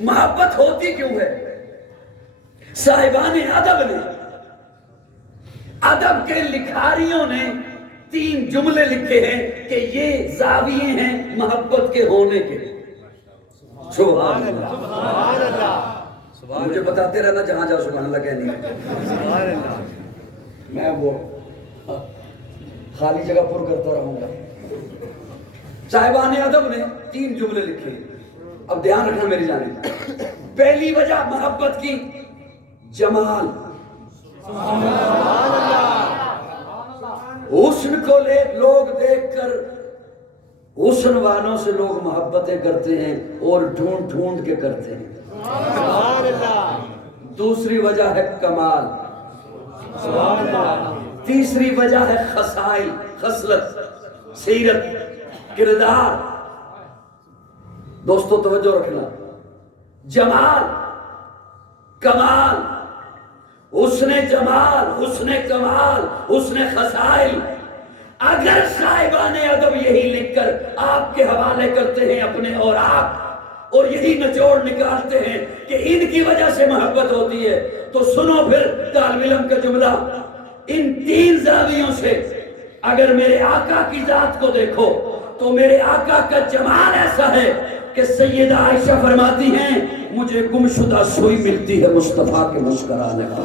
محبت ہوتی کیوں ہے؟ صاحبان ادب نے، ادب کے لکھاریوں نے 3 جملے لکھے ہیں کہ یہ زاویے ہیں محبت کے ہونے کے۔ سبحان اللہ، مجھے بتاتے رہنا جہاں جاؤ سبحان اللہ کہنی ہے، میں وہ خالی جگہ پر کرتا رہوں گا۔ صاحبان ادب نے 3 جملے لکھے، اب دھیان رکھنا میری جانب۔ پہلی وجہ محبت کی جمال، حسن کو لوگ دیکھ کر حسن والوں سے لوگ محبتیں کرتے ہیں اور ڈھونڈ ڈھونڈ کے کرتے ہیں۔ دوسری وجہ ہے کمال، تیسری وجہ ہے خصائل، خصلت، سیرت، کردار۔ دوستو توجہ رکھنا، جمال، کمال، حسن جمال، حسن کمال، حسن خصائل، اگر صاحبان ادب یہی لکھ کر آپ کے حوالے کرتے ہیں اپنے اور آپ، اور یہی نچوڑ نکالتے ہیں کہ ان کی وجہ سے محبت ہوتی ہے، تو سنو پھر طالب علم کا جملہ، ان 3 زاویوں سے اگر میرے آقا کی ذات کو دیکھو تو میرے آقا کا جمال ایسا ہے کہ سیدہ عائشہ فرماتی ہیں مجھے گمشدہ سوئی ملتی ہے مصطفیٰ کے مسکرانے کا۔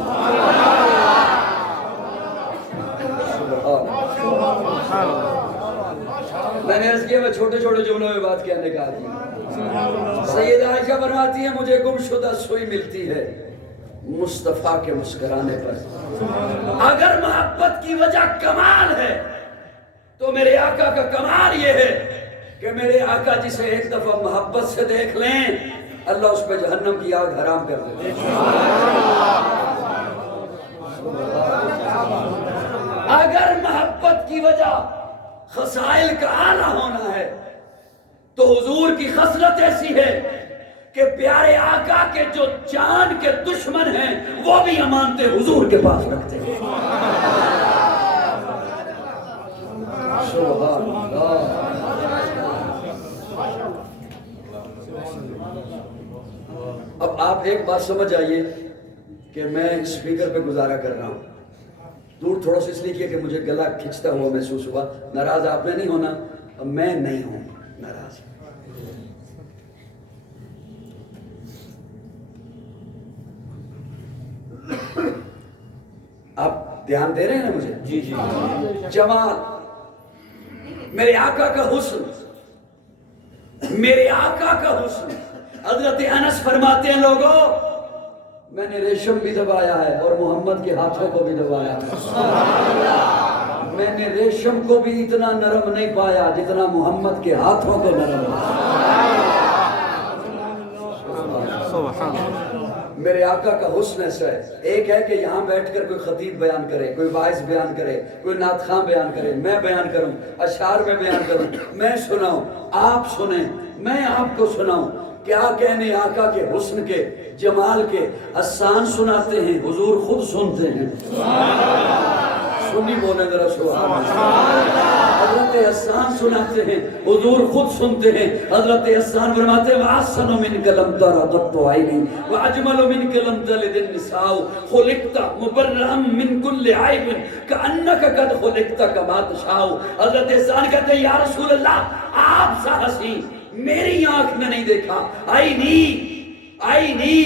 میں نے عرض کیا میں چھوٹے چھوٹے جملوں میں بات کہنے کا آدمی ہوں۔ سیدہ عائشہ فرماتی ہیں مجھے گمشدہ سوئی ملتی ہے مصطفیٰ کے مسکرانے پر۔ اگر محبت کی وجہ کمال ہے تو میرے آقا کا کمال یہ ہے کہ میرے آقا جسے ایک دفعہ محبت سے دیکھ لیں اللہ اس پہ جہنم کی آگ حرام کر دے۔ اگر محبت کی وجہ خصائل کا اعلیٰ ہونا ہے تو حضور کی خصلت ایسی ہے کہ پیارے آقا کے جو جان کے دشمن ہیں وہ بھی امانتے حضور کے پاس رکھتے ہیں۔ سبحان اللہ۔ اب آپ ایک بات سمجھ آئیے کہ میں اسپیکر پہ گزارا کر رہا ہوں، دور تھوڑا سا اس لیے کیا کہ مجھے گلا کھچتا ہوا محسوس ہوا۔ ناراض آپ نے نہیں ہونا، اب میں نہیں ہوں ناراض۔ آپ دھیان دے رہے ہیں نا مجھے؟ جی جی۔ جمال، میرے آقا کا حسن، میرے آقا کا حسن۔ حضرت انس فرماتے ہیں لوگوں میں نے ریشم بھی دبایا ہے اور محمد کے ہاتھوں کو بھی دبایا ہے، میں نے ریشم کو بھی اتنا نرم نہیں پایا جتنا محمد کے ہاتھوں کو نرم پایا۔ میرے آقا کا حسن ایسا ہے، ایک ہے کہ یہاں بیٹھ کر کوئی خطیب بیان کرے، کوئی واعظ بیان کرے، کوئی نعت خواں بیان کرے، میں بیان کروں، اشعار میں بیان کروں، میں سناؤں، آپ سنیں، میں آپ کو سناؤں۔ کیا کہنے آقا کے حسن کے، جمال کے۔ حسان سناتے ہیں، حضور خود سنتے ہیں۔ سنی بولیں ذرا سبحان اللہ۔ حضرت حسان سناتے ہیں، حضور خود سنتے ہیں۔ حضرت حسان فرماتے ہیں وَأَحْسَنُ مِنْكَ لَمْ تَرَ قَطُّ عَيْنِي وَأَجْمَلُ مِنْكَ لَمْ تَلِدِ النِّسَاءُ خُلِقْتَ مُبَرَّأً مِنْ كُلِّ عَيْبٍ كَأَنَّكَ قَدْ خُلِقْتَ كَمَا تَشَاءُ۔ حضرت حسان کہتے ہیں یا رسول اللہ آپ سا حسین میری آنکھ نے نہیں دیکھا، آئی نہیں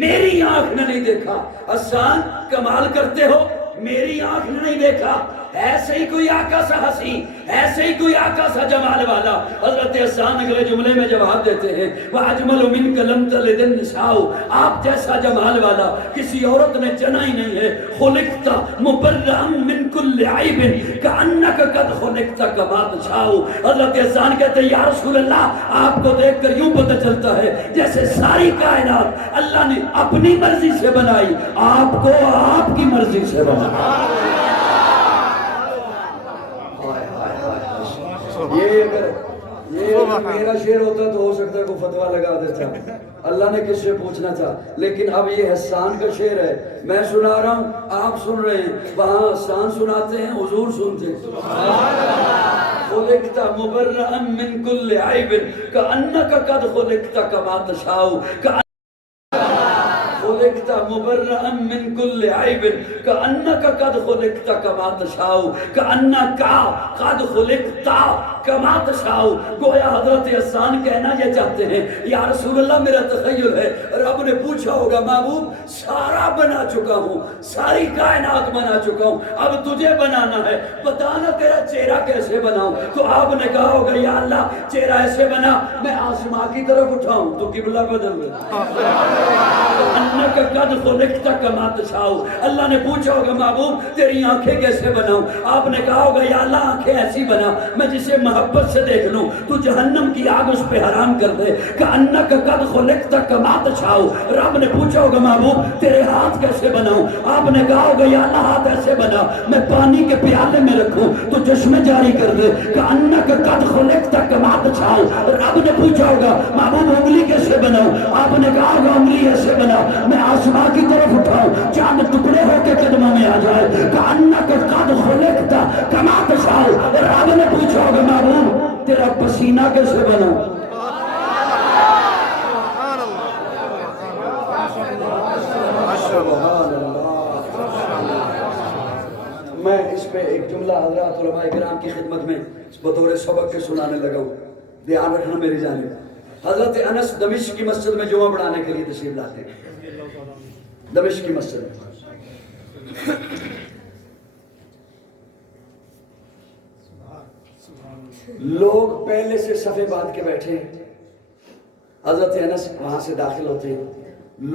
میری آنکھ نے نہیں دیکھا۔ حسان کمال کرتے ہو، میری آنکھ نے نہیں دیکھا۔ ایسے ہی کوئی آقا سا حسین، ایسے ہی کوئی آقا سا جمال والا۔ حضرت حسان اگلے جملے میں جواب دیتے ہیں وَأَجْمَلُ مِنْكَ لَمْ تَلِدِ النِّسَاءُ، آپ جیسا جمال والا کسی عورت نے جنا ہی نہیں ہے۔ خُلِقْتَ مُبَرَّأً مِنْ كُلِّ عَيْبٍ كَأَنَّكَ قَدْ خُلِقْتَ كَمَا تَشَاءُ۔ حضرت حسان کہتے ہیں یا رسول اللہ آپ کو دیکھ کر یوں پتہ چلتا ہے جیسے ساری کائنات اللہ نے اپنی مرضی سے بنائی، آپ کو آپ کی مرضی سے بنایا۔ یہ اگر میرا شعر ہوتا تو ہو سکتا ہے کوئی فتویٰ لگا دیتا، اللہ نے کس سے پوچھنا تھا، لیکن اب یہ حسان کا شعر ہے، میں سنا رہا ہوں آپ سن رہے ہیں، وہاں حسان سناتے ہیں حضور سنتے ہیں۔ خلقت مبرئا من کل عیب کأنک قد خلقت کما تشاء۔ خلقت مبرئا من كل عیب كأنك قد خلقت كما تشاء كأنك قد خلقت كما تشاء. گویا حضرت حسان کہنا یہ چاہتے ہیں یا رسول اللہ میرا تخیل ہے، رب نے پوچھا ہوگا محبوب سارا بنا چکا ہوں، ساری کائنات بنا چکا ہوں، اب تجھے بنانا ہے، بتانا تیرا چہرہ کیسے بناؤں؟ تو آپ نے کہا ہوگا یا اللہ چہرہ ایسے بنا میں آسمان کی طرف اٹھاؤں تو قبلہ بدل دے. انک قد خلقت کما تشاء. اللہ نے پوچھا ہوگا محبوب تیری آنکھیں کیسے بناؤں؟ آپ نے کہا ہوگا یا اللہ آنکھیں ایسی بنا میں جسے محبت سے دیکھ لوں، تو جہنم کی آگ اس پہ حرام کر دے. کہ انک قد خلقت کما تشاء. رب نے پوچھا ہوگا محبوب تیرے ہاتھ کیسے بناؤں؟ آپ نے کہا ہوگا یا اللہ ہاتھ ایسے بنا میں پانی کے پیالے میں رکھوں تو چشمے جاری کر دے. کہ انک قد خلقت کما تشاء. رب نے پوچھا ہوگا محبوب انگلی کیسے بناؤں؟ آپ نے کہا ہوگا انگلی ایسے بنا میں آسمان کی طرف اٹھاؤں چاند ٹکڑے ہو کے قدموں میں آ جائے. کہ انک قد خلقت کما تشاء. رب نے پوچھا ہوگا محبوب تیرا پسینہ کیسے بناؤں؟ میں اس پہ ایک جملہ حضرات علماء کرام کی خدمت میں بطور سبق کے سنانے لگا ہوں، دھیان رکھنا میری جانب. حضرت انس دمشق کی مسجد میں جمعہ پڑھانے کے لیے تشریف لاتے ہیں. دمشق کی مسجد میں لوگ پہلے سے صفے باندھ کے بیٹھے ہیں. حضرت انس وہاں سے داخل ہوتے ہیں،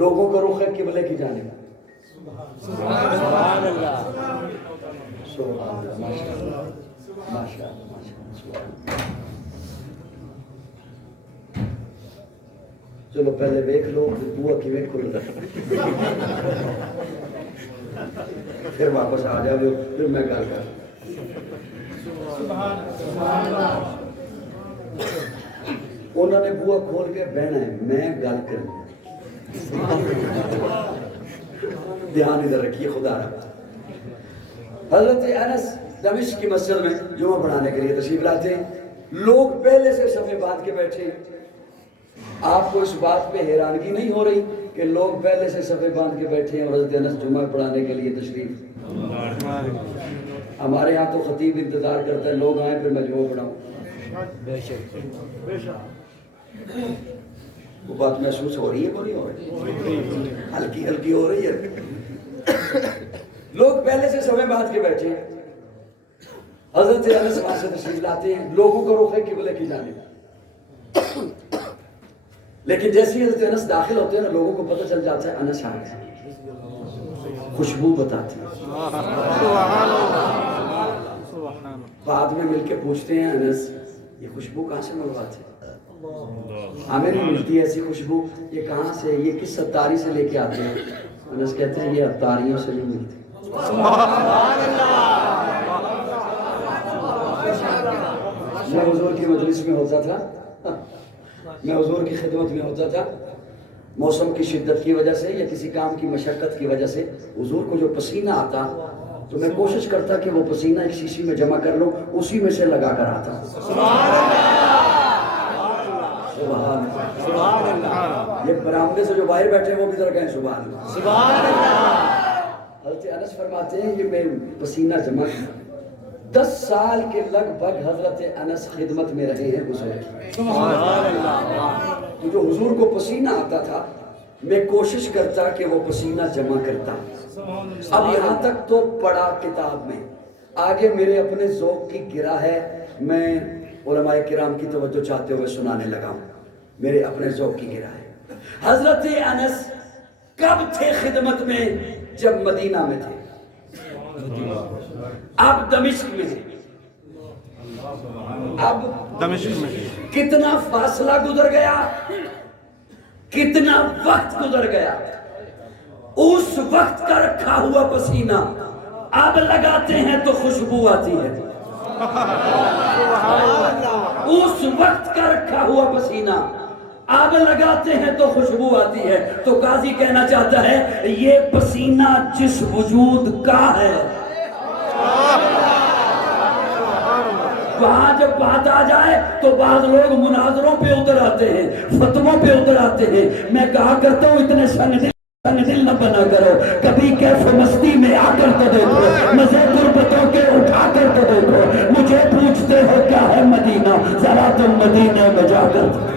لوگوں کا رخ ہے قبلے کی جانب. سبحان اللہ سبحان اللہ ماشاء اللہ. چلو پہلے دیکھ لو بوا کی میں کھل رہا پھر واپس آ جاؤ پھر میں گل کر. انہوں نے بوا کھول کے بہنا ہے میں گل کروں. دھیان ادھر رکھیے خدا رہا. حضرت انس دمشق کی مسجد میں جمعہ پڑھانے کے لیے تشریف لاتے ہیں، لوگ پہلے سے صفے باندھ کے بیٹھے ہیں. آپ کو اس بات پہ حیرانگی نہیں ہو رہی کہ لوگ پہلے سے صفے باندھ کے بیٹھے ہیں اور حضرت انس جمعہ پڑھانے کے لیے تشریف؟ ہمارے ہاں تو خطیب انتظار کرتا ہے لوگ آئیں پھر میں جمعہ پڑھاؤں. وہ بات محسوس ہو رہی ہے نہیں ہو رہی؟ ہلکی ہلکی ہو رہی ہے. لوگ پہلے سے صفے باندھ کے بیٹھے ہیں، حضرت انس وہاں سے تشریف لاتے ہیں، لوگوں کا رخ ہے قبلے کی جانب. لیکن جیسے حضرت انس داخل ہوتے ہیں نا لوگوں کو پتہ چل جاتا ہے انس آ گئے. خوشبو بتاتی ہے. بعد میں مل کے پوچھتے ہیں انس یہ خوشبو کہاں سے منگواتے ہیں؟ ہمیں نہیں ملتی ایسی خوشبو، یہ کہاں سے، یہ کس ستاری سے لے کے آتے ہیں؟ انس کہتے ہیں یہ اتاریوں سے نہیں ملتی. میں حضور کی مجلس میں ہوتا تھا، میں حضور کی خدمت میں ہوتا تھا، موسم کی شدت کی وجہ سے یا کسی کام کی مشقت کی وجہ سے حضور کو جو پسینہ آتا تو میں کوشش کرتا کہ وہ پسینہ ایک شیشی میں جمع کر لوں، اسی میں سے لگا کر آتا. سبحان اللہ. یہ برآمدے سے جو باہر بیٹھے ہیں وہ بھی ذرا کہیں سبحان اللہ. سبحان اللہ. حضرت انس فرماتے ہیں یہ میں پسینہ جمع کیا. 10 سال کے لگ بھگ حضرت انس خدمت میں رہے ہیں حضور کی. سبحان اللہ. تو جو حضور کو پسینہ آتا تھا میں کوشش کرتا کہ وہ پسینہ جمع کرتا. اب یہاں تک تو پڑھا کتاب میں، آگے میرے اپنے ذوق کی گرہ ہے، میں علماء کرام کی توجہ چاہتے ہوئے سنانے لگا ہوں، میرے اپنے ذوق کی گرہ ہے. حضرت انس کب تھے خدمت میں؟ جب مدینہ میں تھے. اب دمشق میں ہیں. اب دمشق میں کتنا فاصلہ گزر گیا، کتنا وقت گزر گیا. اس وقت کا رکھا ہوا پسینہ اب لگاتے ہیں تو خوشبو آتی ہے. اس وقت کا رکھا ہوا پسینہ اب لگاتے ہیں تو خوشبو آتی ہے. تو قاضی کہنا چاہتا ہے یہ پسینہ جس وجود کا ہے. وہاں جب بات آ جائے تو بعض لوگ مناظروں پہ اتر آتے ہیں، فتووں پہ اتر آتے ہیں. میں کہا کرتا ہوں اتنے سنگ دل نہ بنا کرو، کبھی کیف مستی میں آ کر تو دیکھو، مزے غربتوں کے اٹھا کر تو دیکھو، مجھے پوچھتے ہو کیا ہے مدینہ، ذرا تم مدینے میں جا کر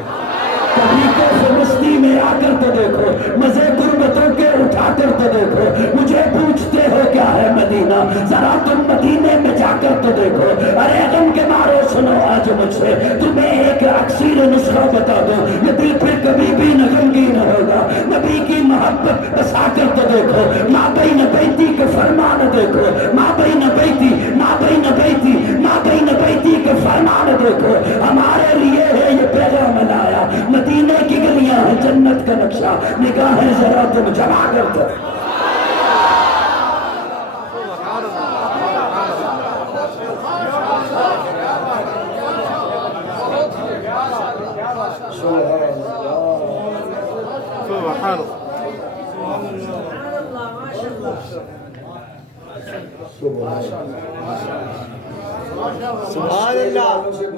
کبھی کیف مستی میں آ کر تو دیکھو، مزے غربتوں کے اٹھا کر تو دیکھو، مجھے پوچھتے ہو کیا ہے مدینہ، ذرا تم مدینے میں جا کر تو دیکھو۔ ارے غم کے مارو سنو آج مجھ سے، تمہیں ایک اکسیر نسخہ بتا دو، یہ دل پھر کبھی بھی نہ غمگین ہوگا۔ نبی کی محبت بس آ کر تو دیکھو، ماں بین بیتی کے فرمان دیکھو، ماں بین بیتی، ماں بین بیتی، ماں بین بیتی کے فرمان دیکھو۔ ہمارے لیے ہے یہ پیغام لایا، مدینے کی گلیاں ہیں جنت کا نقشہ، نگاہیں ذرا تم جما کر دو۔ سبحان اللہ۔